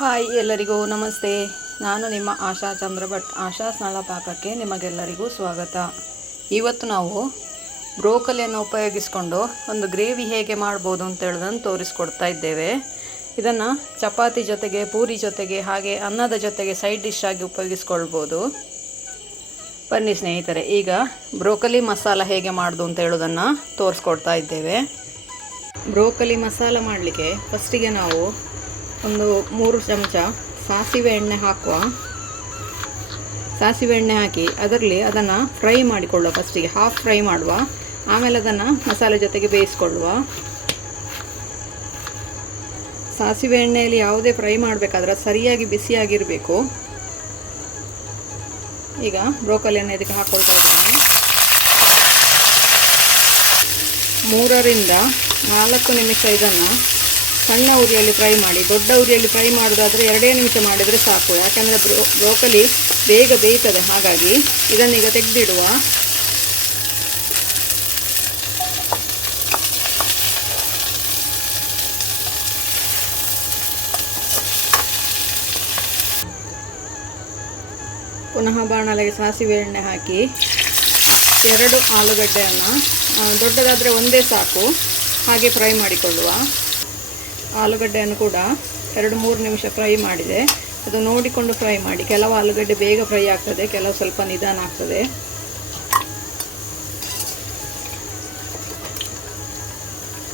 Hi, ಎಲ್ಲರಿಗೂ ನಮಸ್ತೆ. ನಾನು ನಿಮ್ಮ ಆಶಾ ಚಂದ್ರಭಟ್. ಆಶಾ ಸ್ನಳ ಪಾಕಕ್ಕೆ ನಿಮಗೆಲ್ಲರಿಗೂ ಸ್ವಾಗತ. ಇವತ್ತು ನಾವು ಬ್ರೋಕಲಿಯನ್ನು ಉಪಯೋಗಿಸಿಕೊಂಡು ಒಂದು ಗ್ರೇವಿ ಹೇಗೆ ಮಾಡ್ಬೋದು ಅಂತ ಹೇಳೋದನ್ನು ತೋರಿಸ್ಕೊಡ್ತಾ ಇದ್ದೇವೆ. ಇದನ್ನು ಚಪಾತಿ ಜೊತೆಗೆ, ಪೂರಿ ಜೊತೆಗೆ, ಹಾಗೆ ಅನ್ನದ ಜೊತೆಗೆ ಸೈಡ್ ಡಿಶ್ ಆಗಿ ಉಪಯೋಗಿಸ್ಕೊಳ್ಬೋದು. ಬನ್ನಿ ಸ್ನೇಹಿತರೆ, ಈಗ ಬ್ರೋಕಲಿ ಮಸಾಲ ಹೇಗೆ ಮಾಡೋದು ಅಂತ ಹೇಳೋದನ್ನು ತೋರಿಸ್ಕೊಡ್ತಾ ಇದ್ದೇವೆ. ಬ್ರೋಕಲಿ ಮಸಾಲ ಮಾಡಲಿಕ್ಕೆ ಫಸ್ಟಿಗೆ ನಾವು ಒಂದು 3 ಚಮಚ ಸಾಸಿವೆ ಎಣ್ಣೆ ಹಾಕುವ. ಸಾಸಿವೆ ಎಣ್ಣೆ ಹಾಕಿ ಅದನ್ನು ಫ್ರೈ ಮಾಡಿಕೊಳ್ಳುವ. ಫಸ್ಟಿಗೆ ಹಾಫ್ ಫ್ರೈ ಮಾಡುವ, ಆಮೇಲೆ ಅದನ್ನು ಮಸಾಲೆ ಜೊತೆಗೆ ಬೇಯಿಸ್ಕೊಳ್ಳುವ. ಸಾಸಿವೆ ಎಣ್ಣೆಯಲ್ಲಿ ಯಾವುದೇ ಫ್ರೈ ಮಾಡಬೇಕಾದ್ರೆ ಸರಿಯಾಗಿ ಬಿಸಿಯಾಗಿರಬೇಕು. ಈಗ ಬ್ರೋಕಲಿಯನ್ನು ಇದಕ್ಕೆ ಹಾಕ್ಕೊಳ್ತಾ ಇದ್ದೇನೆ. 3 ರಿಂದ 4 ನಿಮಿಷ ಇದನ್ನು ಸಣ್ಣ ಉರಿಯಲ್ಲಿ ಫ್ರೈ ಮಾಡಿ. ದೊಡ್ಡ ಉರಿಯಲ್ಲಿ ಫ್ರೈ ಮಾಡೋದಾದರೆ 2 ನಿಮಿಷ ಮಾಡಿದರೆ ಸಾಕು, ಯಾಕಂದರೆ ಬ್ರೋಕಲಿ ಬೇಗ ಬೇಯ್ತದೆ. ಹಾಗಾಗಿ ಇದನ್ನೀಗ ತೆಗೆದಿಡುವ. ಪುನಃ ಬಾಣಲೆಗೆ ಸಾಸಿವೆ ಎಣ್ಣೆ ಹಾಕಿ 2 ಆಲೂಗಡ್ಡೆಯನ್ನು, ದೊಡ್ಡದಾದರೆ ಒಂದೇ ಸಾಕು, ಹಾಗೆ ಫ್ರೈ ಮಾಡಿಕೊಳ್ಳುವ. ಆಲೂಗಡ್ಡೆಯನ್ನು ಕೂಡ 2-3 ನಿಮಿಷ ಫ್ರೈ ಮಾಡಿದೆ. ಅದು ನೋಡಿಕೊಂಡು ಫ್ರೈ ಮಾಡಿ. ಕೆಲವು ಆಲೂಗಡ್ಡೆ ಬೇಗ ಫ್ರೈ ಆಗ್ತದೆ, ಕೆಲವು ಸ್ವಲ್ಪ ನಿಧಾನ ಆಗ್ತದೆ.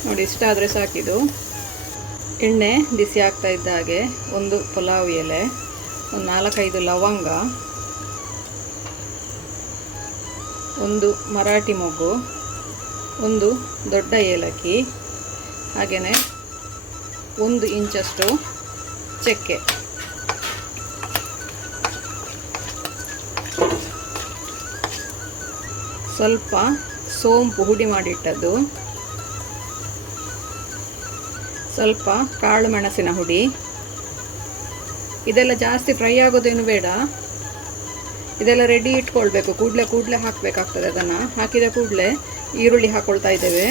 ನೋಡಿ, ಇಷ್ಟ ಆದರೆ ಸಾಕಿದು. ಎಣ್ಣೆ ಬಿಸಿ ಆಗ್ತಾ ಇದ್ದ ಹಾಗೆ ಒಂದು ಪಲಾವ್ ಎಲೆ, ಒಂದು 4-5 ಲವಂಗ, ಒಂದು ಮರಾಠಿ ಮೊಗ್ಗು, ಒಂದು ದೊಡ್ಡ ಏಲಕ್ಕಿ, ಹಾಗೆಯೇ 1 ಇಂಚಷ್ಟು ಚಕ್ಕೆ, ಸ್ವಲ್ಪ ಸೋಂಪು ಹುಡಿ ಮಾಡಿಟ್ಟದ್ದು, ಸ್ವಲ್ಪ ಕಾಳು ಮೆಣಸಿನ ಹುಡಿ. ಇದೆಲ್ಲ ಜಾಸ್ತಿ ಫ್ರೈ ಆಗೋದೇನು ಬೇಡ, ಇದೆಲ್ಲ ರೆಡಿ ಇಟ್ಕೊಳ್ಬೇಕು. ಕೂಡಲೇ ಹಾಕಬೇಕಾಗ್ತದೆ. ಅದನ್ನು ಹಾಕಿದ ಕೂಡಲೇ ಈರುಳ್ಳಿ ಹಾಕ್ಕೊಳ್ತಾ ಇದ್ದೇವೆ.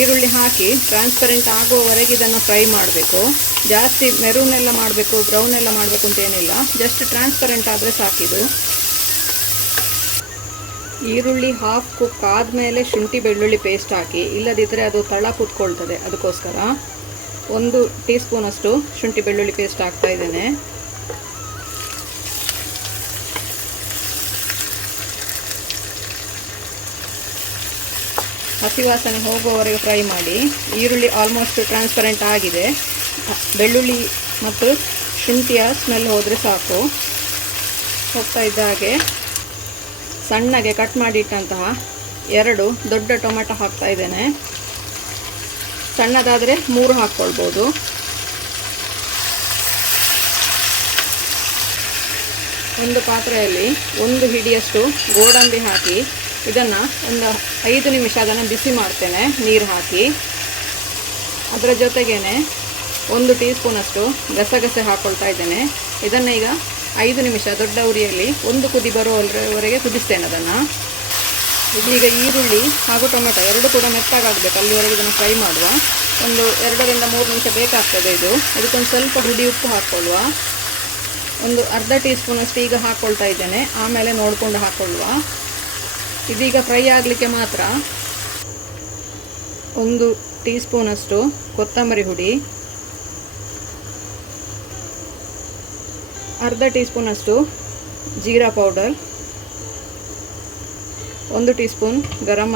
ಈರುಳ್ಳಿ ಹಾಕಿ ಟ್ರಾನ್ಸ್ಪರೆಂಟ್ ಆಗುವವರೆಗೆ ಇದನ್ನು ಫ್ರೈ ಮಾಡಬೇಕು. ಜಾಸ್ತಿ ಮೆರೂನ್ ಎಲ್ಲ ಮಾಡಬೇಕು, ಬ್ರೌನ್ ಎಲ್ಲ ಮಾಡಬೇಕು ಅಂತ ಏನಿಲ್ಲ, ಜಸ್ಟ್ ಟ್ರಾನ್ಸ್ಪರೆಂಟ್ ಆದರೆ ಸಾಕಿದು. ಈರುಳ್ಳಿ ಹಾಫ್ ಕುಕ್ ಆದಮೇಲೆ ಶುಂಠಿ ಬೆಳ್ಳುಳ್ಳಿ ಪೇಸ್ಟ್ ಹಾಕಿ, ಇಲ್ಲದಿದ್ದರೆ ಅದು ತಳ ಕುತ್ಕೊಳ್ತದೆ. ಅದಕ್ಕೋಸ್ಕರ 1 ಟೀ ಸ್ಪೂನಷ್ಟು ಶುಂಠಿ ಬೆಳ್ಳುಳ್ಳಿ ಪೇಸ್ಟ್ ಹಾಕ್ತಾ ಇದ್ದೇನೆ. ಹಸಿ ವಾಸನೆ ಹೋಗುವವರೆಗೆ ಫ್ರೈ ಮಾಡಿ. ಈರುಳ್ಳಿ ಆಲ್ಮೋಸ್ಟ್ ಟ್ರಾನ್ಸ್ಪರೆಂಟ್ ಆಗಿದೆ. ಬೆಳ್ಳುಳ್ಳಿ ಮತ್ತು ಶುಂಠಿಯ ಸ್ಮೆಲ್ ಹೋದರೆ ಸಾಕು. ಹೋಗ್ತಾ ಇದ್ದ ಹಾಗೆ ಸಣ್ಣಗೆ ಕಟ್ ಮಾಡಿಟ್ಟಂತಹ 2 ದೊಡ್ಡ ಟೊಮೆಟೊ ಹಾಕ್ತಾ ಇದ್ದೇನೆ. ಸಣ್ಣದಾದರೆ 3 ಹಾಕ್ಕೊಳ್ಬೋದು. ಒಂದು ಪಾತ್ರೆಯಲ್ಲಿ 1 ಹಿಡಿಯಷ್ಟು ಗೋಡಂಬಿ ಹಾಕಿ ಇದನ್ನು ಒಂದು 5 ನಿಮಿಷ ಅದನ್ನು ಬಿಸಿ ಮಾಡ್ತೇನೆ ನೀರು ಹಾಕಿ. ಅದರ ಜೊತೆಗೇ 1 ಟೀ ಸ್ಪೂನಷ್ಟು ಗಸಗಸೆ ಹಾಕ್ಕೊಳ್ತಾ ಇದ್ದೇನೆ. ಇದನ್ನು ಈಗ 5 ನಿಮಿಷ ದೊಡ್ಡ ಉರಿಯಲ್ಲಿ 1 ಕುದಿ ಬರುವವರೆಗೆ ಕುದಿಸ್ತೇನೆ ಅದನ್ನು. ಇದೀಗ ಈರುಳ್ಳಿ ಹಾಗೂ ಟೊಮೆಟೊ 2 ಕೂಡ ಮೆತ್ತಗಾಗಬೇಕು, ಅಲ್ಲಿವರೆಗೆ ಇದನ್ನು ಫ್ರೈ ಮಾಡುವ. ಒಂದು 2 ರಿಂದ 3 ನಿಮಿಷ ಬೇಕಾಗ್ತದೆ ಇದು. ಇದಕ್ಕೊಂದು ಸ್ವಲ್ಪ ಹುಡಿ ಉಪ್ಪು ಹಾಕ್ಕೊಳ್ಳುವ. ಒಂದು ಅರ್ಧ ಟೀ ಸ್ಪೂನಷ್ಟು ಈಗ ಹಾಕ್ಕೊಳ್ತಾ ಇದ್ದೇನೆ, ಆಮೇಲೆ ನೋಡಿಕೊಂಡು ಹಾಕ್ಕೊಳ್ಳುವ. ಇದೀಗ ಫ್ರೈ ಆಗಲಿಕ್ಕೆ ಮಾತ್ರ. 1 ಟೀ ಸ್ಪೂನಷ್ಟು ಕೊತ್ತಂಬರಿ ಹುಡಿ, ಅರ್ಧ ಟೀ ಸ್ಪೂನಷ್ಟು jeera powder, 1 tea spoon garam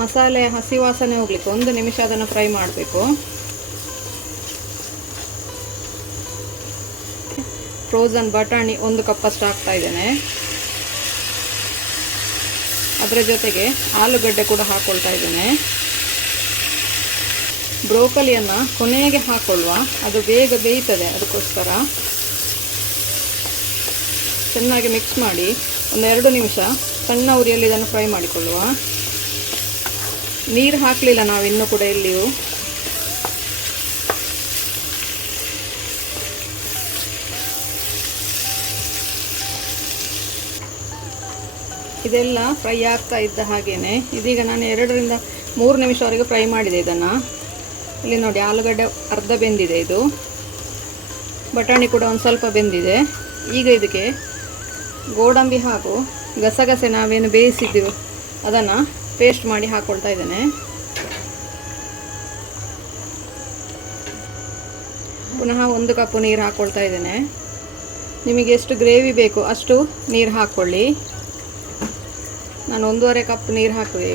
masala ಹಸಿ ವಾಸನೆ ಹೋಗ್ಲಿಕ್ಕೆ 1 ನಿಮಿಷ ಅದನ್ನು ಫ್ರೈ ಮಾಡಬೇಕು. ಫ್ರೋಝನ್ ಬಟಾಣಿ 1 ಕಪ್ಪಷ್ಟು ಹಾಕ್ತಾ ಇದ್ದೇನೆ. ಅದರ ಜೊತೆಗೆ ಆಲೂಗಡ್ಡೆ ಕೂಡ ಹಾಕ್ಕೊಳ್ತಾ ಇದ್ದೇನೆ. ಬ್ರೋಕಲಿಯನ್ನು ಕೊನೆಗೆ ಹಾಕ್ಕೊಳ್ಳುವ, ಅದು ಬೇಗ ಬೇಯ್ತದೆ. ಅದಕ್ಕೋಸ್ಕರ ಚೆನ್ನಾಗಿ ಮಿಕ್ಸ್ ಮಾಡಿ ಒಂದು 2 ನಿಮಿಷ ಸಣ್ಣ ಉರಿಯಲ್ಲಿ ಇದನ್ನು ಫ್ರೈ ಮಾಡಿಕೊಳ್ಳುವ. ನೀರು ಹಾಕಲಿಲ್ಲ ನಾವು ಇನ್ನೂ ಕೂಡ ಎಲ್ಲಿಯೂ. ಇದೆಲ್ಲ ಫ್ರೈ ಆಗ್ತಾ ಇದ್ದ ಹಾಗೇ ಇದೀಗ ನಾನು 2 ರಿಂದ 3 ನಿಮಿಷವರೆಗೂ ಫ್ರೈ ಮಾಡಿದೆ ಇದನ್ನು. ಇಲ್ಲಿ ನೋಡಿ ಆಲೂಗಡ್ಡೆ ಅರ್ಧ ಬೆಂದಿದೆ, ಇದು ಬಟಾಣಿ ಕೂಡ ಒಂದು ಸ್ವಲ್ಪ ಬೆಂದಿದೆ. ಈಗ ಇದಕ್ಕೆ ಗೋಡಂಬಿ ಹಾಗೂ ಗಸಗಸೆ ನಾವೇನು ಬೇಯಿಸಿದ್ದೀವಿ ಅದನ್ನು ಪೇಸ್ಟ್ ಮಾಡಿ ಹಾಕ್ಕೊಳ್ತಾ ಇದ್ದೇನೆ. ಪುನಃ 1 ಕಪ್ ನೀರು ಹಾಕ್ಕೊಳ್ತಾ ಇದ್ದೇನೆ. ನಿಮಗೆ ಎಷ್ಟು ಗ್ರೇವಿ ಬೇಕು ಅಷ್ಟು ನೀರು ಹಾಕ್ಕೊಳ್ಳಿ. ನಾನು 1.5 ಕಪ್ ನೀರು ಹಾಕಿದೆ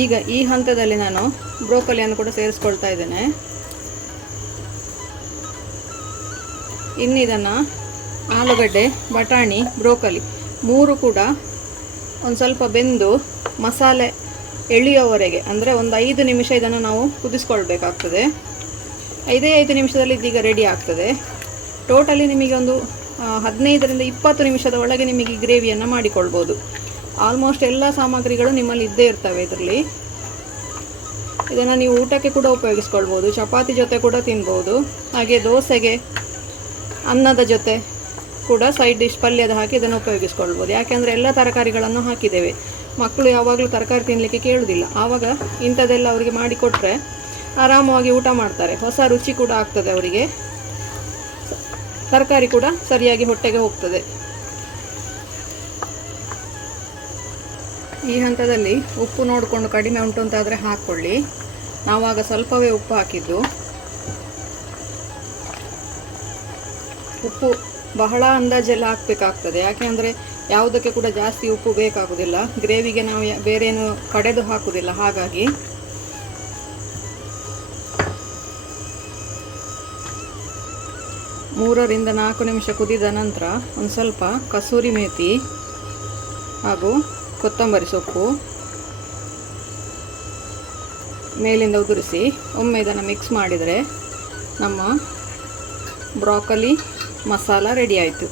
ಈಗ ಈ ಹಂತದಲ್ಲಿ ನಾನು ಬ್ರೋಕೊಲಿಯನ್ನು ಕೂಡ ಸೇರಿಸ್ಕೊಳ್ತಾ ಇದ್ದೇನೆ. ಇನ್ನು ಇದನ್ನು ಆಲೂಗಡ್ಡೆ, ಬಟಾಣಿ, ಬ್ರೋಕೊಲಿ 3 ಕೂಡ ಒಂದು ಸ್ವಲ್ಪ ಬೆಂದು ಮಸಾಲೆ ಎಳೆಯುವವರೆಗೆ, ಅಂದರೆ ಒಂದು 5 ನಿಮಿಷ ಇದನ್ನು ನಾವು ಕುದಿಸ್ಕೊಳ್ಬೇಕಾಗ್ತದೆ. 5 ನಿಮಿಷದಲ್ಲಿ ಇದೀಗ ರೆಡಿ ಆಗ್ತದೆ. ಟೋಟಲಿ ನಿಮಗೆ ಒಂದು 15 ರಿಂದ 20 ನಿಮಿಷದ ಒಳಗೆ ನಿಮಗೆ ಗ್ರೇವಿಯನ್ನು ಮಾಡಿಕೊಳ್ಬೋದು. ಆಲ್ಮೋಸ್ಟ್ ಎಲ್ಲ ಸಾಮಗ್ರಿಗಳು ನಿಮ್ಮಲ್ಲಿ ಇದ್ದೇ ಇರ್ತವೆ ಇದರಲ್ಲಿ. ಇದನ್ನು ನೀವು ಊಟಕ್ಕೆ ಕೂಡ ಉಪಯೋಗಿಸ್ಕೊಳ್ಬೋದು, ಚಪಾತಿ ಜೊತೆ ಕೂಡ ತಿನ್ಬೋದು, ಹಾಗೆ ದೋಸೆಗೆ, ಅನ್ನದ ಜೊತೆ ಕೂಡ ಸೈಡ್ ಡಿಶ್ ಪಲ್ಯದ ಹಾಕಿ ಇದನ್ನು ಉಪಯೋಗಿಸ್ಕೊಳ್ಬೋದು. ಯಾಕೆಂದರೆ ಎಲ್ಲ ತರಕಾರಿಗಳನ್ನು ಹಾಕಿದ್ದೇವೆ. ಮಕ್ಕಳು ಯಾವಾಗಲೂ ತರಕಾರಿ ತಿನ್ನಲಿಕ್ಕೆ ಕೇಳೋದಿಲ್ಲ. ಆವಾಗ ಇಂಥದ್ದೆಲ್ಲ ಅವರಿಗೆ ಮಾಡಿಕೊಟ್ರೆ ಆರಾಮವಾಗಿ ಊಟ ಮಾಡ್ತಾರೆ. ಹೊಸ ರುಚಿ ಕೂಡ ಆಗ್ತದೆ ಅವರಿಗೆ, ತರಕಾರಿ ಕೂಡ ಸರಿಯಾಗಿ ಹೊಟ್ಟೆಗೆ ಹೋಗ್ತದೆ. ಈ ಹಂತದಲ್ಲಿ ಉಪ್ಪು ನೋಡಿಕೊಂಡು ಕಡಿಮೆ ಉಂಟು ಅಂತಾದರೆ ಹಾಕ್ಕೊಳ್ಳಿ. ನಾವಾಗ ಸ್ವಲ್ಪವೇ ಉಪ್ಪು ಹಾಕಿದ್ದು. ಉಪ್ಪು ಬಹಳ ಅಂದಾಜೆಲ್ಲ ಹಾಕಬೇಕಾಗ್ತದೆ, ಯಾಕೆಂದರೆ ಯಾವುದಕ್ಕೆ ಕೂಡ ಜಾಸ್ತಿ ಉಪ್ಪು ಬೇಕಾಗುವುದಿಲ್ಲ. ಗ್ರೇವಿಗೆ ನಾವು ಬೇರೇನು ಕಡೆದು ಹಾಕುವುದಿಲ್ಲ. ಹಾಗಾಗಿ 3 ರಿಂದ 4 ನಿಮಿಷ ಕುದಿದ ನಂತರ ಒಂದು ಸ್ವಲ್ಪ ಕಸೂರಿ ಮೇಥಿ ಹಾಗೂ ಕೊತ್ತಂಬರಿ ಸೊಪ್ಪು ಮೇಲಿಂದ ಉದುರಿಸಿ ಒಮ್ಮೆ ಇದನ್ನು ಮಿಕ್ಸ್ ಮಾಡಿದರೆ ನಮ್ಮ ಬ್ರೋಕೊಲಿ ಮಸಾಲ ರೆಡಿ ಆಯಿತು.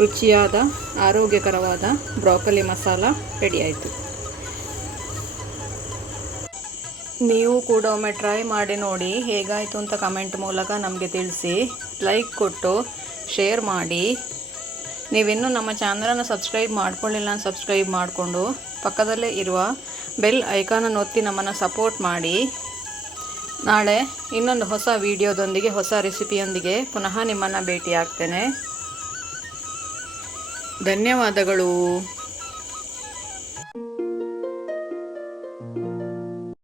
ರುಚಿಯಾದ ಆರೋಗ್ಯಕರವಾದ ಬ್ರೋಕೊಲಿ ಮಸಾಲ ರೆಡಿ ಆಯಿತು. ನೀವು ಕೂಡ ಒಮ್ಮೆ ಟ್ರೈ ಮಾಡಿ ನೋಡಿ, ಹೇಗಾಯಿತು ಅಂತ ಕಮೆಂಟ್ ಮೂಲಕ ನಮಗೆ ತಿಳಿಸಿ. ಲೈಕ್ ಕೊಟ್ಟು ಶೇರ್ ಮಾಡಿ. ನೀವಿನ್ನೂ ನಮ್ಮ ಚಾನಲನ್ನು ಸಬ್ಸ್ಕ್ರೈಬ್ ಮಾಡ್ಕೊಳ್ಳಿಲ್ಲ, ಸಬ್ಸ್ಕ್ರೈಬ್ ಮಾಡಿಕೊಂಡು ಪಕ್ಕದಲ್ಲೇ ಇರುವ ಬೆಲ್ ಐಕಾನನ್ನು ಒತ್ತಿ ನಮ್ಮನ್ನು ಸಪೋರ್ಟ್ ಮಾಡಿ. ನಾಳೆ ಇನ್ನೊಂದು ಹೊಸ ವಿಡಿಯೋದೊಂದಿಗೆ, ಹೊಸ ರೆಸಿಪಿಯೊಂದಿಗೆ ಪುನಃ ನಿಮ್ಮನ್ನು ಭೇಟಿ ಆಗ್ತೇನೆ. ಧನ್ಯವಾದಗಳು.